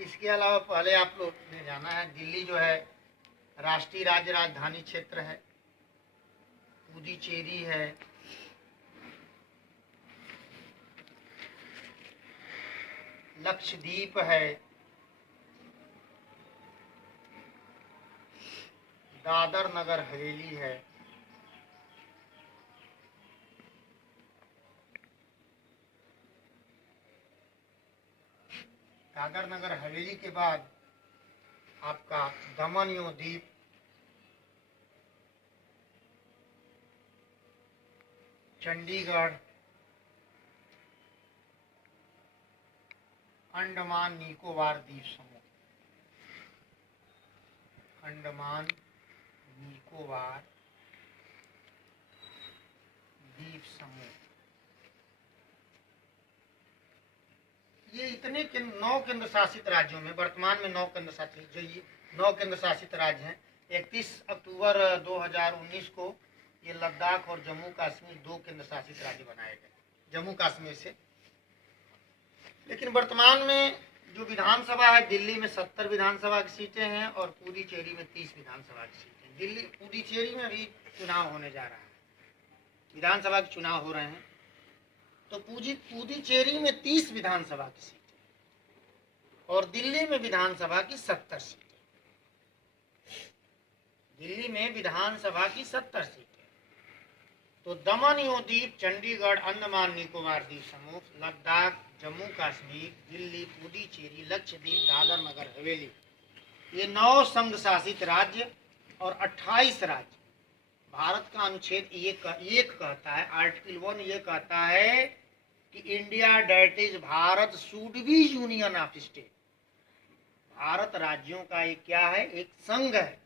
इसके अलावा पहले आप लोग ने जाना है, दिल्ली जो है राष्ट्रीय राज्य राजधानी क्षेत्र है, पुदुचेरी है, लक्षद्वीप है, दादर नगर हवेली है, दादर नगर हवेली के बाद आपका दमन और दीव, चंडीगढ़, अंडमान निकोबार द्वीप समूह, अंडमान निकोबार द्वीप समूह, ये इतने 9 केंद्र शासित राज्यों में, वर्तमान में 9 केंद्र शासित, जो ये 9 केंद्र शासित राज्य हैं, 31 अक्टूबर 2019 को ये लद्दाख और जम्मू कश्मीर 2 केंद्र शासित राज्य बनाए गए, जम्मू कश्मीर से। लेकिन वर्तमान में जो विधानसभा है, दिल्ली में 70 विधानसभा की सीटें हैं और पुदुचेरी में 30 विधानसभा की सीटें। दिल्ली पुदुचेरी में भी चुनाव होने जा रहा है, विधानसभा के चुनाव हो रहे हैं, तो पुदुचेरी में 30 विधानसभा की सीटें और दिल्ली में विधानसभा की 70 सीटें। दिल्ली में विधानसभा की 70 सीटें। तो दमन और दीव, चंडीगढ़, अंडमान निकोबार द्वीप समूह, लद्दाख, जम्मू कश्मीर, दिल्ली, पुदुचेरी, लक्षद्वीप, दादर नगर हवेली, ये 9 संघ शासित राज्य और 28 राज्य। भारत का अनुच्छेद एक कहता है, आर्टिकल 1 ये कहता है कि India that is Bharat should be union of state. Bharat राज्यों का एक क्या है, एक संघ है।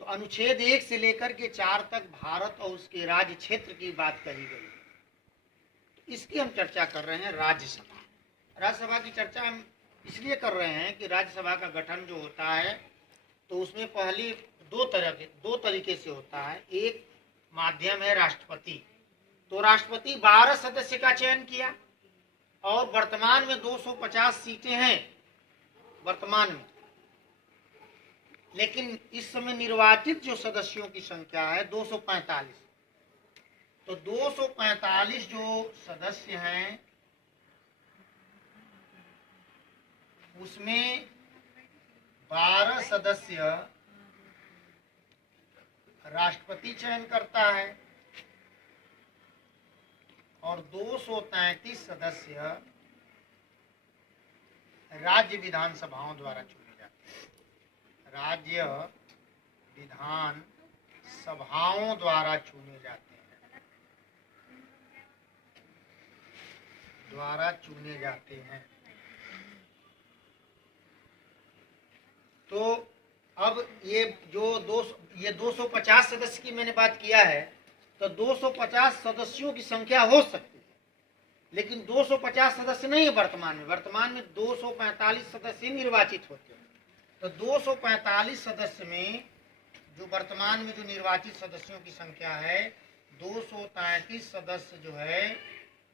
तो अनुच्छेद 1 से लेकर के 4 तक भारत और उसके राज्य क्षेत्र की बात कही गई। तो इसकी हम चर्चा कर रहे हैं राज्यसभा। राज्यसभा की चर्चा हम इसलिए कर रहे हैं कि राज्यसभा का गठन जो होता है तो उसमें पहली दो तरीके से होता है। एक माध्यम है राष्ट्रपति, तो राष्ट्रपति 12 सदस्य का चयन किया और वर्तमान में 250 सीटें हैं वर्तमान में, लेकिन इस समय निर्वाचित जो सदस्यों की संख्या है 245। तो 245 जो सदस्य हैं उसमें 12 सदस्य राष्ट्रपति चयन करता है और 233 सदस्य राज्य विधानसभाओं द्वारा चुने जाते हैं। राज्य विधान सभाओं द्वारा चुने जाते हैं। तो अब ये 250 सदस्य की मैंने बात किया है, तो 250 सदस्यों की संख्या हो सकती है, लेकिन 250 सदस्य नहीं है वर्तमान में 245 सदस्य निर्वाचित होते हैं। तो 245 सदस्य में जो वर्तमान में जो निर्वाचित सदस्यों की संख्या है 233 सदस्य जो है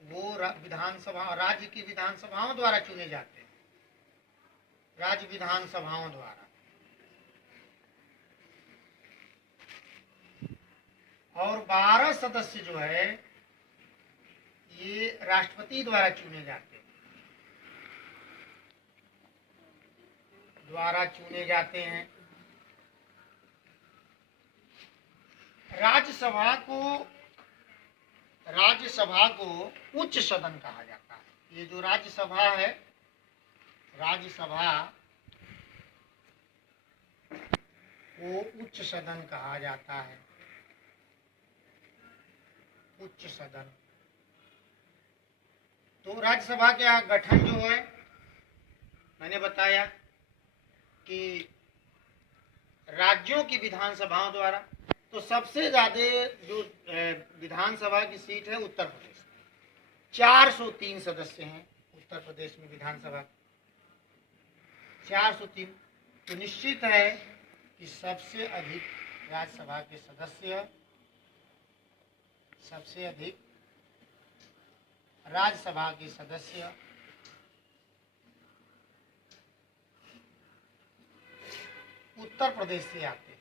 वो विधानसभा, राज्य की विधानसभाओं द्वारा चुने जाते हैं, राज्य विधानसभाओं द्वारा। और 12 सदस्य जो है ये राष्ट्रपति द्वारा चुने जाते हैं। राज्यसभा को उच्च सदन कहा जाता है। ये जो राज्यसभा है, राज्यसभा को उच्च सदन कहा जाता है, उच्च सदन। तो राज्यसभा का गठन जो है मैंने बताया कि राज्यों की विधानसभाओं द्वारा। तो सबसे ज्यादा जो विधानसभा की सीट है उत्तर प्रदेश में, 403 सदस्य हैं उत्तर प्रदेश में विधानसभा, 403। तो निश्चित है कि सबसे अधिक राज्यसभा के सदस्य, सबसे अधिक राज्यसभा के सदस्य उत्तर प्रदेश से आते हैं।